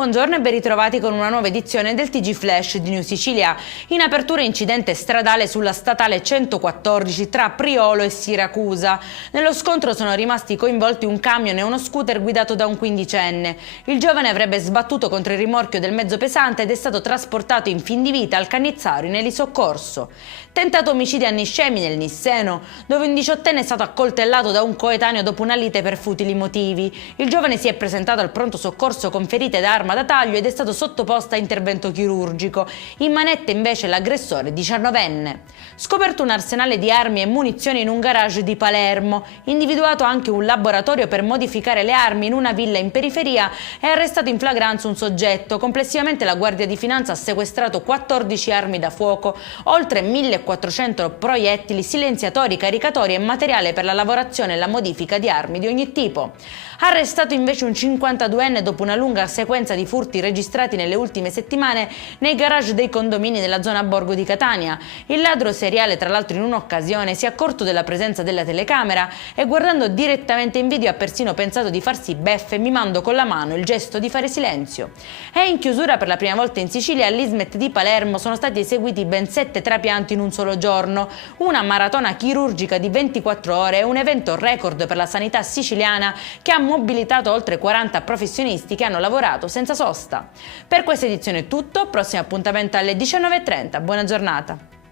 Buongiorno e ben ritrovati con una nuova edizione del TG Flash di New Sicilia. In apertura incidente stradale sulla statale 114 tra Priolo e Siracusa. Nello scontro sono rimasti coinvolti un camion e uno scooter guidato da un quindicenne. Il giovane avrebbe sbattuto contro il rimorchio del mezzo pesante ed è stato trasportato in fin di vita al Cannizzaro in elisoccorso. Tentato omicidio a Niscemi nel Nisseno, dove un diciottenne è stato accoltellato da un coetaneo dopo una lite per futili motivi. Il giovane si è presentato al pronto soccorso con ferite da arma da taglio ed è stato sottoposto a intervento chirurgico. In manette invece l'aggressore 19enne. Scoperto un arsenale di armi e munizioni in un garage di Palermo, individuato anche un laboratorio per modificare le armi in una villa in periferia e arrestato in flagranza un soggetto. Complessivamente la Guardia di Finanza ha sequestrato 14 armi da fuoco, oltre 1400 proiettili, silenziatori, caricatori e materiale per la lavorazione e la modifica di armi di ogni tipo. Arrestato invece un 52enne dopo una lunga sequenza di furti registrati nelle ultime settimane nei garage dei condomini della zona Borgo di Catania. Il ladro seriale, tra l'altro, in un'occasione si è accorto della presenza della telecamera e, guardando direttamente in video, ha persino pensato di farsi beffe mimando con la mano il gesto di fare silenzio. E in chiusura, per la prima volta in Sicilia, all'Ismet di Palermo sono stati eseguiti ben 7 trapianti in un solo giorno, una maratona chirurgica di 24 ore e un evento record per la sanità siciliana che ha mobilitato oltre 40 professionisti che hanno lavorato senza sosta. Per questa edizione è tutto, prossimo appuntamento alle 19:30, buona giornata.